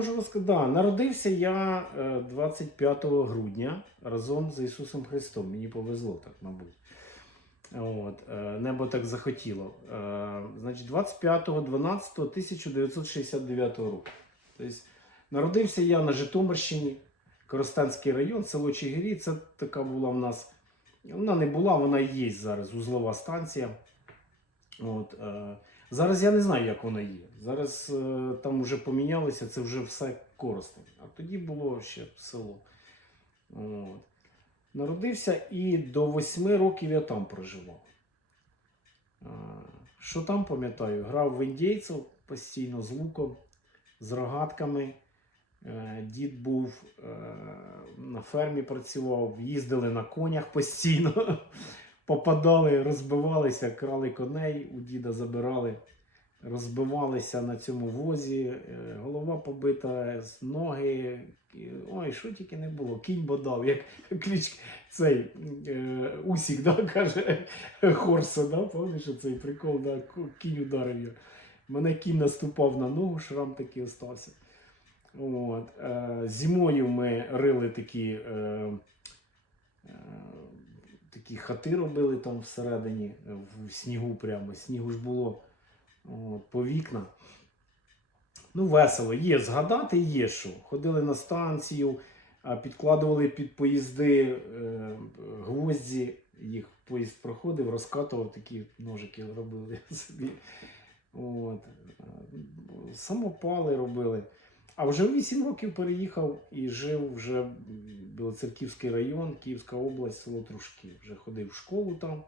можу розказати. Да, народився я е, 25 грудня разом з Ісусом Христом. Мені повезло так, мабуть. От, е, небо так захотіло. Е, Значить, 25.12.1969 року. Тобто, народився я на Житомирщині, Коростенський район, село Чигирі. Це така була в нас. Вона не була, вона і є зараз узлова станція. От, е, зараз я не знаю, як вона є. Зараз е, там вже помінялося, це вже все Коростень. А тоді було ще село. От. Народився і до восьми років я там проживав. А, Що там пам'ятаю? Грав в індійців постійно з луком, з рогатками. Е, Дід був е, на фермі працював, їздили на конях постійно, попадали, розбивалися, крали коней, у діда забирали, розбивалися на цьому возі, е, голова побита, ноги. Ой, що тільки не було. Кінь бодав, як кліч цей е, Усік, да, каже Хорса, да, пам'ятаєш цей прикол, да, кінь ударив його. Мене кінь наступав на ногу, шрам такий остався. От. Е, зимою ми рили такі, е, е, такі хати робили там всередині, в снігу прямо. Снігу ж було от, по вікна. Ну, весело, є згадати, є що. Ходили на станцію, підкладували під поїзди е, гвозді, їх поїзд проходив, розкатував такі ножики робили собі. От. е, Самопали робили. А вже 8 років переїхав і жив вже Білоцерківський район, Київська область, село Трушки. Вже ходив в школу там.